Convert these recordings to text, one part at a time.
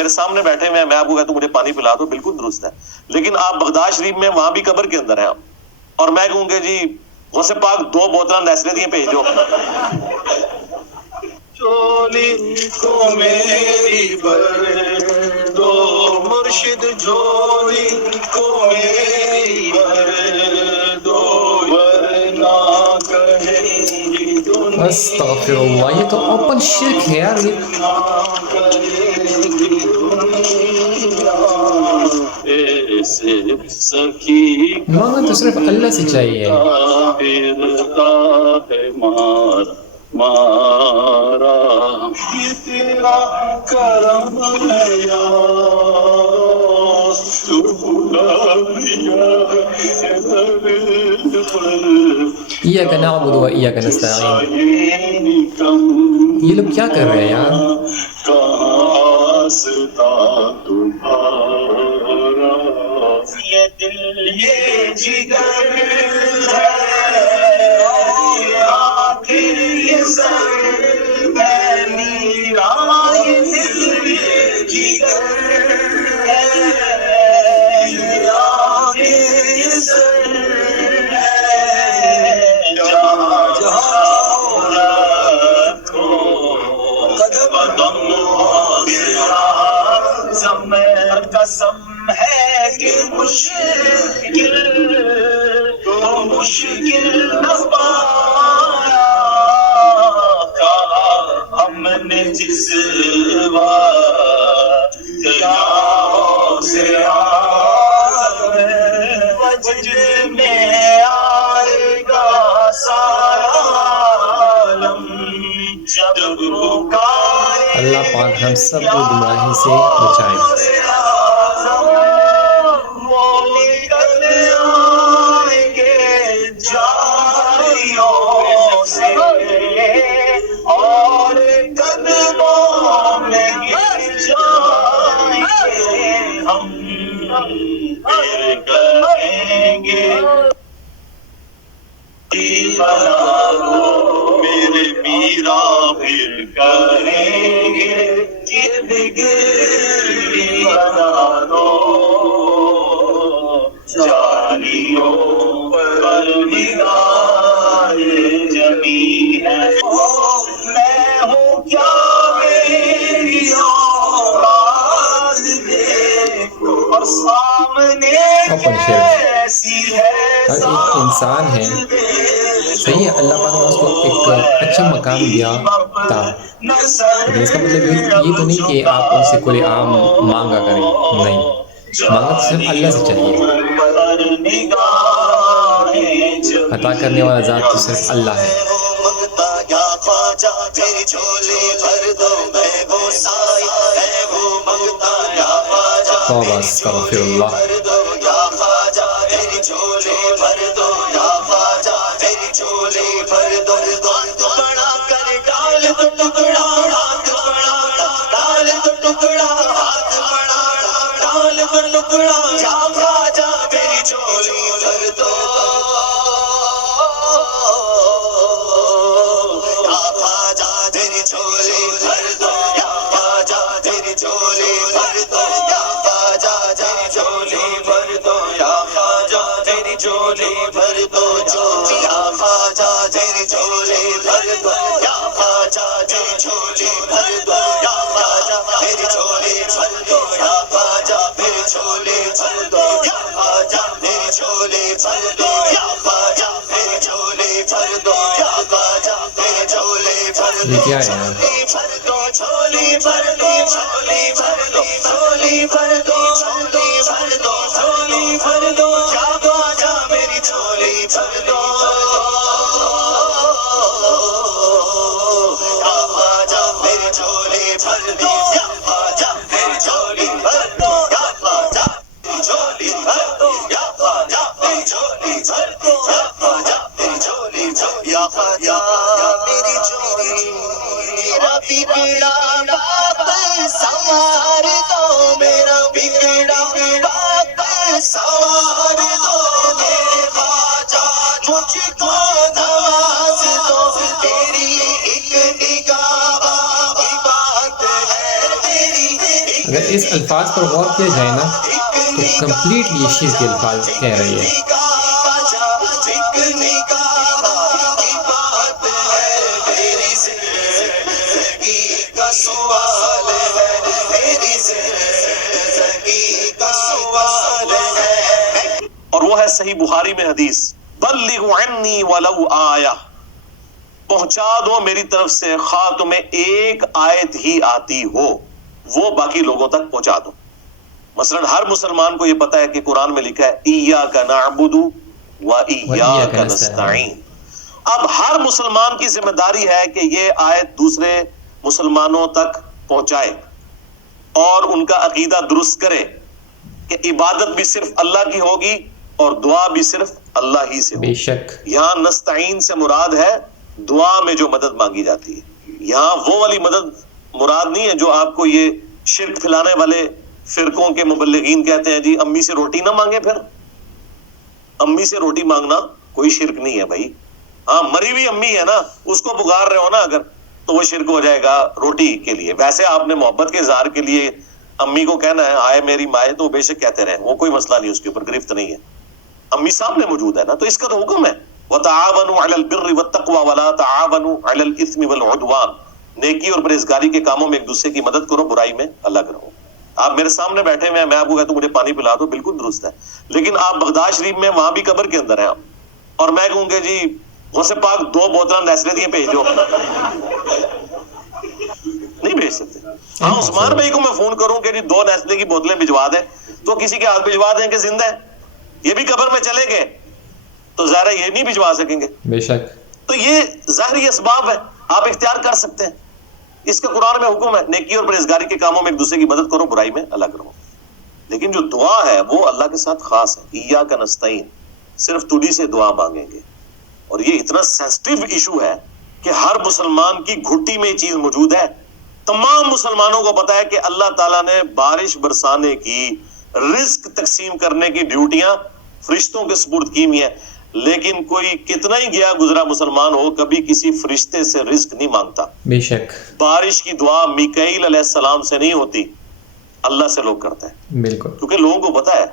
میرے سامنے بیٹھے ہوئے ہیں، میں آپ کو کہتا ہوں مجھے پانی پلا دو، بالکل درست ہے. لیکن آپ بغداد شریف میں وہاں بھی قبر کے اندر ہیں آپ، اور میں کہوں کہ جی غوث پاک 2 بوتلیں نیسلے دی بھیج دو. چولی کو میری بھر دو مرشد، جولی کو میری بھر دو ورنہ کہیں گی دنیا. استغفر اللہ، یہ تو اوپن شرک ہے یار. یہ مانگنا تو صرف اللہ سے چاہیے. مارا یہ تیرا کرم ہے یا تو بلا دیا ایاک نعبد و ایاک نستعین. یہ لوگ کیا کر رہے ہیں یار؟ یہ دل یہ جگر ہے آخر یہ سر میں میرا، یہ دل یہ جگر ہے آخر یہ سر ہے، جہاں جہاں رکھو قدم قسم ہے کہ مشکل تو مشکل نہ پایا، کہا ہم نے جس وقت سے وجہ میں آئے گا سارا عالم جب پکارے. اللہ پاک ہم سب کو گمراہی سے بچائے. اور قدموں میں جائیں گے ہم، پھر کہیں گے بنا دو میرے میرا، پھر کریں گے کہ بگڑی بنا دو جانیوں پر نگاہ جمی ہے. میں ہوں کیا میری اوقات دیکھو اور سامنے کیسی ہے. ہر ایک انسان ہے، صحیح ہے، اللہ پاک نے اس کو ایک اچھا مقام دیا تھا، لیکن اس کا مطلب یہ تو نہیں کہ آپ ان سے کھلے عام مانگا کریں. نہیں، مانگنا تو صرف اللہ سے چاہیے. عطا کرنے والا ذات تو صرف اللہ ہے. توبہ استغفر اللہ. جھولی بھر دو یا خواجہ تیری جھولی بھر دو یا خواجہ تیری جھولی بھر دو یا خواجہ تیری جھولی بھر دو یا خواجہ تیری جھولی بھر دو یا خواجہ تیری جھولی بھر دو یا خواجہ تیری جھولی بھر دو یا خواجہ تیری جھولی بھر دو. یہ کیا ہے؟ جھولی بھر دو جھولی بھر دو جھولی بھر دو جھولی بھر دو جھولی بھر دو یا خواجہ میری جھولی بھر دو یا خواجہ میری جھولی بھر دو یا خواجہ میری جھولی بھر دو یا خواجہ جھولی بھر دو یا خواجہ میری جھولی بھر دو یا خواجہ میری جھولی بھر یا خواجہ میری جھولی میرا بگڑا باپ سنوار دو میرا بگڑا باپ سنوار دو میرے خواجہ مجھ کو نواز دو تیری ایک نگاہ کی بات ہے تیری ایک اگر اس الفاظ پر غور کیا جائے نا تو کمپلیٹلی یہ شرک کے الفاظ کہہ رہی ہے. اور وہ ہے صحیح بخاری میں حدیث، بلغوا عنی ولو آیہ، پہنچا دو میری طرف سے خواہ تمہیں ایک آیت ہی آتی ہو، وہ باقی لوگوں تک پہنچا دو. مثلا ہر مسلمان کو یہ پتا ہے کہ قرآن میں لکھا ہے ایاک نعبد و ایاک نستعین. اب ہر مسلمان کی ذمہ داری ہے کہ یہ آیت دوسرے مسلمانوں تک پہنچائے اور ان کا عقیدہ درست کرے کہ عبادت بھی صرف اللہ کی ہوگی اور دعا بھی صرف اللہ ہی سے ہوگی. بے شک یہاں نستعین سے مراد ہے دعا میں جو مدد مانگی جاتی ہے. یہاں وہ والی مدد مراد نہیں ہے جو آپ کو یہ شرک پھیلانے والے فرقوں کے مبلغین کہتے ہیں جی امی سے روٹی نہ مانگے. پھر امی سے روٹی مانگنا کوئی شرک نہیں ہے بھائی. ہاں مری ہوئی امی ہے نا، اس کو پکار رہے ہو نا اگر، تو وہ شرک ہو جائے گا روٹی کے لیے. ویسے آپ نے محبت کے اظہار کے لیے امی کو کہنا ہے آئے میری مائے، تو بے شک کہتے رہے، وہ کوئی مسئلہ نہیں، اس کے اوپر گرفت نہیں ہے. امی سامنے موجود ہے نا، تو اس کا تو حکم ہے وَتَعَاوَنُوا عَلَى الْبِرِّ وَالتَّقْوَى وَلَا تَعَاوَنُوا عَلَى الْإِثْمِ وَالْعُدْوَانِ. نیکی اور پرہیزگاری کے کاموں میں ایک دوسرے کی مدد کرو، برائی میں الگ رہو. آپ میرے سامنے بیٹھے ہوئے ہیں، میں آپ کو کہتا ہوں مجھے پانی پلا دو، بالکل درست ہے. لیکن آپ بغداد شریف میں، وہاں بھی قبر کے اندر ہیں آپ، اور میں کہوں گے جی غوث پاک 2 بوتلیں نیسلے دیے بھیجو، نہیں بھیج سکتے. ہاں عثمان بھائی کو میں فون کروں کہ جی 2 نیسلے کی بوتلیں بھجوا دیں، تو کسی کے ہاتھ بھجوا دیں کہ زندہ ہے، یہ بھی قبر میں چلے گئے تو ظاہر یہ نہیں بھجوا سکیں گے. بے شک. تو یہ ظاہری اسباب ہے، آپ اختیار کر سکتے ہیں. اس کا قرآن میں حکم ہے نیکی اور پرہیزگاری کے کاموں میں ایک دوسرے کی مدد کرو، برائی میں الگ رہو. لیکن جو دعا ہے وہ اللہ کے ساتھ خاص ہے. ایاک نستعین، صرف تجھی سے دعا مانگیں گے. اور یہ اتنا سینسٹیو ایشو ہے کہ ہر مسلمان کی گھٹی میں یہ چیز موجود ہے. تمام مسلمانوں کو پتا ہے کہ اللہ تعالیٰ نے بارش برسانے کی، رزق تقسیم کرنے کی ڈیوٹیاں فرشتوں کے سپرد کی ہوئی ہیں. لیکن کوئی کتنا ہی گیا گزرا مسلمان ہو کبھی کسی فرشتے سے رزق نہیں مانگتا. بے شک. بارش کی دعا میکائیل علیہ السلام سے نہیں ہوتی، اللہ سے لوگ کرتے ہیں. بالکل. کیونکہ لوگوں کو پتا ہے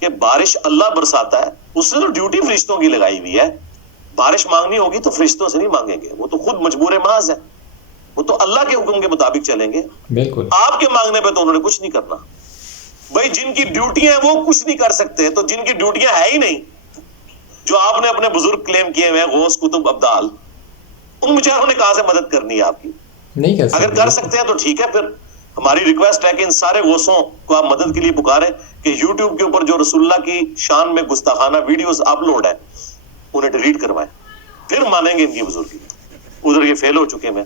کہ بارش اللہ برساتا ہے، اس نے تو ڈیوٹی فرشتوں کی لگائی ہوئی ہے. بارش مانگنی ہوگی تو فرشتوں سے نہیں مانگیں گے، وہ تو خود مجبور محض ہے، وہ تو اللہ کے حکم کے مطابق چلیں گے. بالکل. آپ کے مانگنے پہ تو انہوں نے کچھ نہیں کرنا. بھائی جن کی ڈیوٹیاں ہیں وہ کچھ نہیں کر سکتے، تو جن کی ڈیوٹیاں ہے ہی نہیں، جو آپ نے اپنے بزرگ کلیم کیے ہوئے ہیں غوث کتب ابدال، ان بیچاروں نے کہاں سے مدد کرنی ہے آپ کی؟ نہیں کر سکتے. اگر کر سکتے ہیں تو ٹھیک ہے. پھر ہماری ریکویسٹ ہے کہ ان سارے غوثوں کو آپ مدد کے لیے پکاریں کہ یوٹیوب کے اوپر جو رسول اللہ کی شان میں گستاخانہ ویڈیوز اپلوڈ ہیں انہیں ڈیلیٹ کروائیں، پھر مانیں گے ان کی بزرگی. ادھر یہ فیل ہو چکے ہیں.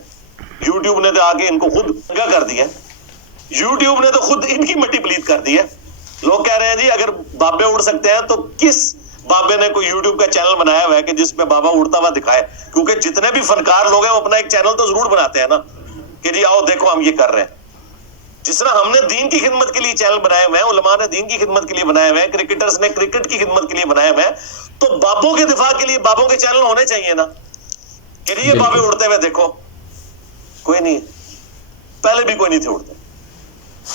یوٹیوب نے تو آگے ان کو خود ننگا کر دیا، یوٹیوب نے تو خود ان کی مٹی پلیت کر دی ہے. لوگ کہہ رہے ہیں جی اگر بابے اڑ سکتے ہیں تو کس بابے نے کوئی یوٹیوب کا چینل بنایا ہوا ہے کہ جس پہ بابا اڑتا ہوا دکھائے؟ کیونکہ جتنے بھی فنکار لوگ ہیں وہ اپنا ایک چینل تو ضرور بناتے ہیں نا کہ جی آؤ دیکھو ہم یہ کر رہے ہیں. جس طرح ہم نے دین کی خدمت کے لیے چینل بنائے ہوئے ہیں، علماء نے دین کی خدمت کے لیے بنائے ہوئے ہیں، کرکٹرز نے کرکٹ کی خدمت کے لیے بنائے ہوئے ہیں، تو بابوں کے دفاع کے لیے بابوں کے چینل ہونے چاہیے نا کہ جی یہ بابے اڑتے ہوئے دیکھو. کوئی نہیں، پہلے بھی کوئی نہیں تھے اڑتے.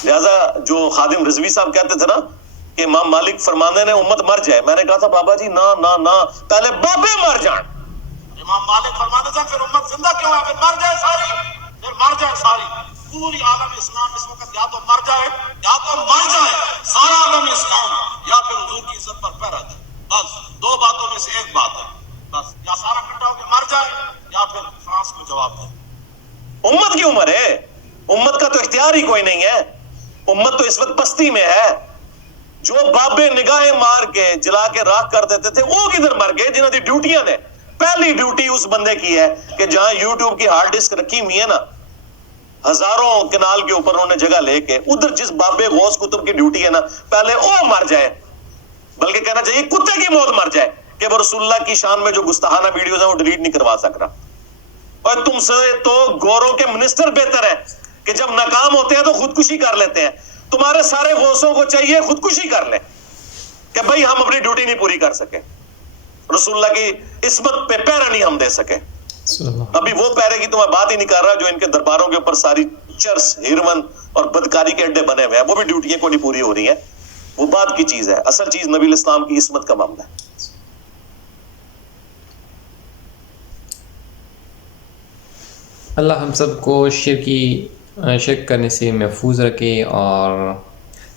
لہذا جو خادم رضوی صاحب کہتے تھے نا کہ امام مالک فرمانے نے امت مر جائے، میں نے کہا تھا بابا جی نہ نہ نہ، پہلے بابے مر جائیں. امام مالک فرماتے تھے پھر امت زندہ کیوں ہے؟ پھر مر جائے ساری، پھر مر جائے ساری. پوری عالم اسلام اس وقت یا تو مر جائے یا تو مر جائے، سارا عالم اسلام، یا پھر حضور کی عزت پر پیرا جائے. بس 2 باتوں میں سے ایک بات ہے، بس یا سارا اکٹھا ہو کے مر جائے یا پھر فرانس کو جواب دے. امت کی عمر ہے، امت کا تو اختیار ہی کوئی نہیں ہے. امت تو اس وقت پستی میں ہے. جو بابے نگاہیں مار کے جلا کے راکھ کر دیتے تھے وہ کدھر مر گئے؟ جنہوں کی ڈیوٹیاں نے، پہلی ڈیوٹی اس بندے کی ہے کہ جہاں یوٹیوب کی ہارڈ ڈسک رکھی ہوئی ہے نا، ہزاروں کنال کے اوپر انہوں نے جگہ لے کے، ادھر جس بابے غوث کتب کی ڈیوٹی ہے نا، پہلے وہ مر جائے، بلکہ کہنا چاہیے کتے کی موت مر جائے کہ وہ رسول اللہ کی شان میں جو گستاخانہ ویڈیوز ہیں وہ ڈیلیٹ نہیں کروا سک رہا. اور تم سے تو گوروں کے منسٹر بہتر ہیں کہ جب ناکام ہوتے ہیں تو خودکشی کر لیتے ہیں. تمہارے سارے غوثوں کو چاہیے خودکشی کر لیں کہ بھائی ہم اپنی ڈیوٹی نہیں پوری کر سکے، رسول اللہ کی عصمت پہ پیرا نہیں ہم دے سکے. ابھی وہ پیرے کی تو میں بات ہی نہیں کر رہا جو ان کے درباروں کے اوپر ساری چرس ہیروین اور بدکاری کے اڈے بنے ہوئے ہیں، وہ بھی ڈیوٹیاں کو نہیں پوری ہو رہی ہیں، وہ بات کی چیز ہے. اصل چیز نبی الاسلام کی عصمت کا معاملہ ہے. اللہ ہم سب کو شرک کرنے سے محفوظ رکھے. اور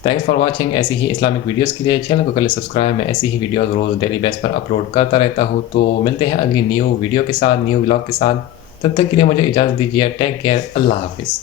تھینکس فار واچنگ. ایسی ہی اسلامک ویڈیوز کے لیے چینل کو کر لیں سبسکرائب. میں ایسی ہی ویڈیوز روز ڈیلی بیس پر اپلوڈ کرتا رہتا ہوں. تو ملتے ہیں اگلی نیو ویڈیو کے ساتھ، نیو ولاگ کے ساتھ. تب تک کے لیے مجھے اجازت دیجیے. Take care. اللہ حافظ.